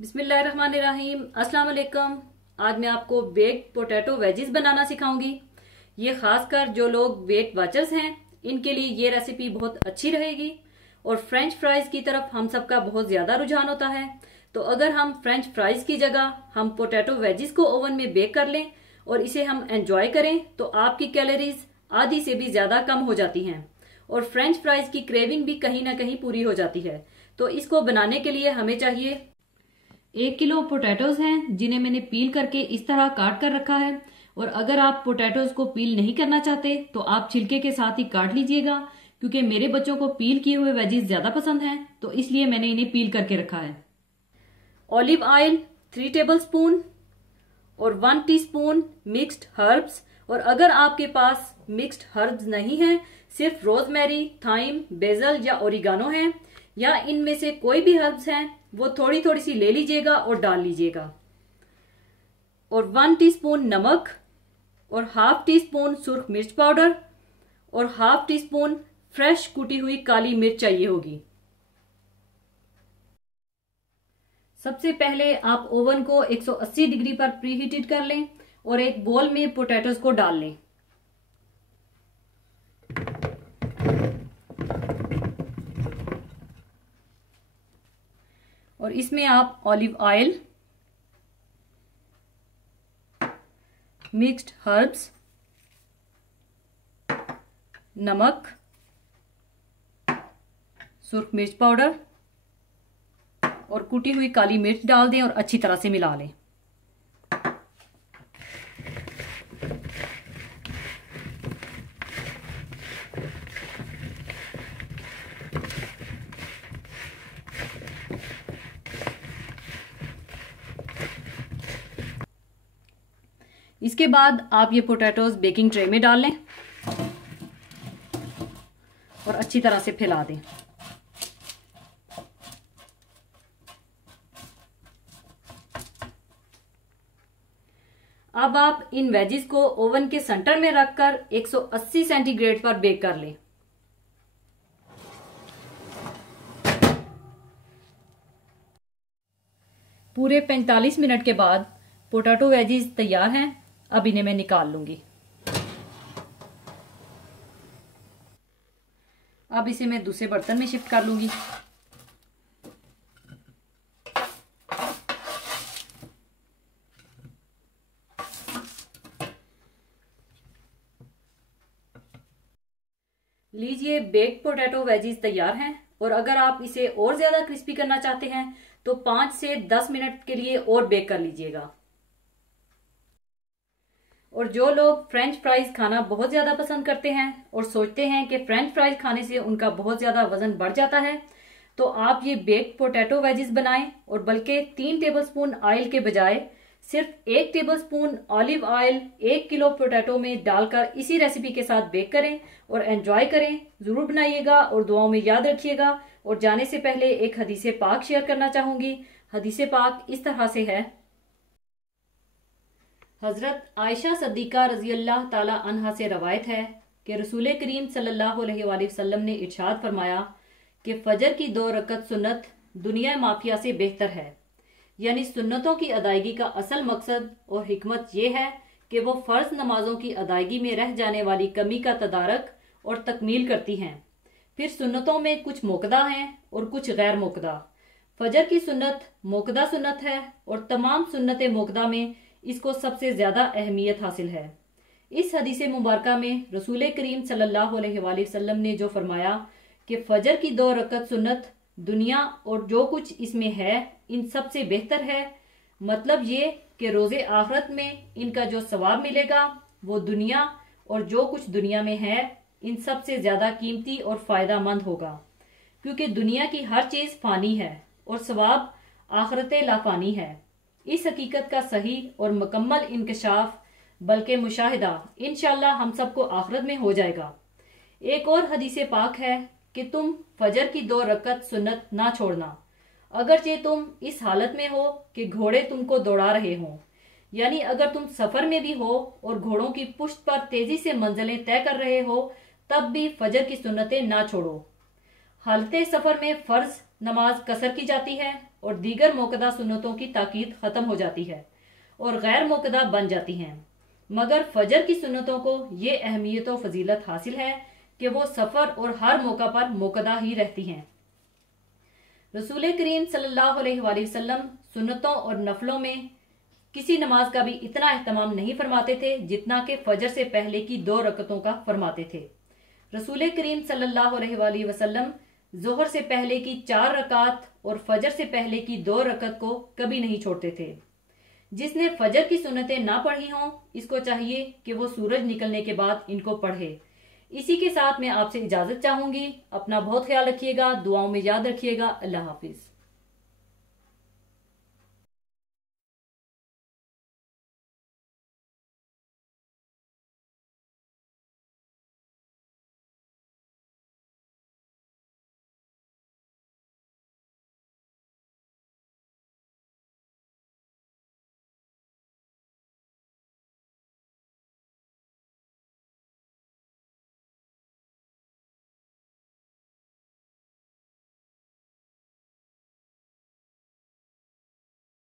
बिस्मिल्लाहिर्रहमानिर्रहीम। अस्सलाम वालेकुम। आज मैं आपको बेक्ड पोटैटो वेजिस बनाना सिखाऊंगी। ये खासकर जो लोग वेट वाचर्स हैं इनके लिए ये रेसिपी बहुत अच्छी रहेगी। और फ्रेंच फ्राइज की तरफ हम सबका बहुत ज्यादा रुझान होता है, तो अगर हम फ्रेंच फ्राइज की जगह हम पोटैटो वेजिस को ओवन में बेक कर लें और इसे हम एंजॉय करें तो आपकी कैलोरीज आधी से भी ज्यादा कम हो जाती हैं और फ्रेंच फ्राइज की क्रेविंग भी कहीं ना कहीं पूरी हो जाती है। तो इसको बनाने के लिए हमें चाहिए 1 किलो पोटैटोज हैं जिन्हें मैंने पील करके इस तरह काट कर रखा है। और अगर आप पोटैटोज को पील नहीं करना चाहते तो आप छिलके के साथ ही काट लीजिएगा, क्योंकि मेरे बच्चों को पील किए हुए वेजीज ज्यादा पसंद हैं, तो इसलिए मैंने इन्हें पील करके रखा है। ऑलिव ऑयल 3 टेबलस्पून और 1 टीस्पून मिक्स्ड हर्ब्स। और अगर आपके पास मिक्स्ड हर्ब्स नहीं है, सिर्फ रोजमेरी, थाइम, बेजल या ओरिगानो है, या इनमें से कोई भी हर्ब्स हैं, वो थोड़ी थोड़ी सी ले लीजिएगा और डाल लीजिएगा। और 1 टीस्पून नमक और हाफ टी स्पून सुर्ख मिर्च पाउडर और हाफ टी स्पून फ्रेश कुटी हुई काली मिर्च चाहिए होगी। सबसे पहले आप ओवन को 180 डिग्री पर प्रीहीटेड कर लें और एक बोल में पोटैटोज को डाल लें। और इसमें आप ऑलिव ऑयल, मिक्स्ड हर्ब्स, नमक, सुर्ख मिर्च पाउडर और कुटी हुई काली मिर्च डाल दें और अच्छी तरह से मिला लें। इसके बाद आप ये पोटैटोज बेकिंग ट्रे में डाल लें और अच्छी तरह से फैला दें। अब आप इन वेजिस को ओवन के सेंटर में रखकर 180 सेंटीग्रेड पर बेक कर लें। पूरे 45 मिनट के बाद पोटैटो वेजिस तैयार हैं। अब इन्हें मैं निकाल लूंगी। अब इसे मैं दूसरे बर्तन में शिफ्ट कर लूंगी। लीजिए, बेक्ड पोटैटो वेजिस तैयार हैं। और अगर आप इसे और ज्यादा क्रिस्पी करना चाहते हैं तो 5 से 10 मिनट के लिए और बेक कर लीजिएगा। और जो लोग फ्रेंच फ्राइज खाना बहुत ज्यादा पसंद करते हैं और सोचते हैं कि फ्रेंच फ्राइज खाने से उनका बहुत ज्यादा वजन बढ़ जाता है, तो आप ये बेक्ड पोटैटो वेजिस बनाएं और बल्कि 3 टेबलस्पून ऑयल के बजाय सिर्फ 1 tablespoon olive oil 1 kilo potato में डालकर इसी रेसिपी के साथ बेक करें और एंजॉय करें। जरूर बनाइएगा और दुआओं में याद रखिएगा। और जाने से पहले एक हदीसे पाक शेयर करना चाहूंगी। हदीसे पाक इस तरह से है। हजरत आयशा सद्दीका रजी अल्लाह ताला अन्हा से रवायत है कि रसूल करीम सल्लल्लाहु अलैहि वसल्लम ने इरशाद फरमाया कि फजर की 2 रकत सुन्नत दुनिया माफिया से बेहतर है। यानी सुन्नतों की अदायगी का असल मकसद और हिकमत यह है कि वो फर्ज नमाजों की अदायगी में रह जाने वाली कमी का तदारक और तकमील करती हैं। फिर सुन्नतों में कुछ मोकदा हैं और कुछ गैर मोकदा। फजर की सुन्नत मोकदा सुन्नत है और तमाम सुन्नत मोकदा में इसको सबसे ज्यादा अहमियत हासिल है। इस हदीस मुबारक में रसूल करीम सल्लल्लाहु अलैहि वसल्लम ने जो फरमाया कि फजर की 2 रकत सुन्नत दुनिया और जो कुछ इसमें है इन सब से बेहतर है, मतलब ये कि रोजे आखिरत में इनका जो सवाब मिलेगा वो दुनिया और जो कुछ दुनिया में है इन सब से ज्यादा कीमती और फायदा मंद होगा। क्योंकि दुनिया की हर चीज फानी है और सवाब आखिरत लाफानी है। इस हकीकत का सही और मुकम्मल इंकशाफ बल्कि मुशाहिदा इंशाअल्लाह हम सबको आखिरत में हो जाएगा। एक और हदीस पाक है कि तुम फजर की 2 रकत सुन्नत ना छोड़ना, अगरचे तुम इस हालत में हो कि घोड़े तुमको दौड़ा रहे हों। यानी अगर तुम सफर में भी हो और घोड़ों की पुश्त पर तेजी से मंजिलें तय कर रहे हो तब भी फजर की सुन्नतें ना छोड़ो। हालते सफर में फर्ज नमाज कसर की जाती है और दीगर मोकदा सुन्नतों की ताकीद खत्म हो जाती है और गैर मोकदा बन जाती हैं। मगर फजर की सुन्नतों को ये अहमियत और फजीलत हासिल है कि वो सफर और हर मौका पर मोकदा ही रहती हैं। रसूल करीम सल्लल्लाहु अलैहि वसल्लम सुन्नतों और नफलों में किसी नमाज का भी इतना एहतमाम नहीं फरमाते थे जितना कि फजर से पहले की 2 रकतों का फरमाते थे। रसूल करीम सल्लल्लाहु अलैहि वसल्लम जोहर से पहले की 4 रकात और फजर से पहले की 2 रकत को कभी नहीं छोड़ते थे। जिसने फजर की सुन्नतें ना पढ़ी हों, इसको चाहिए कि वो सूरज निकलने के बाद इनको पढ़े। इसी के साथ मैं आपसे इजाजत चाहूंगी। अपना बहुत ख्याल रखिएगा, दुआओं में याद रखिएगा। अल्लाह हाफिज।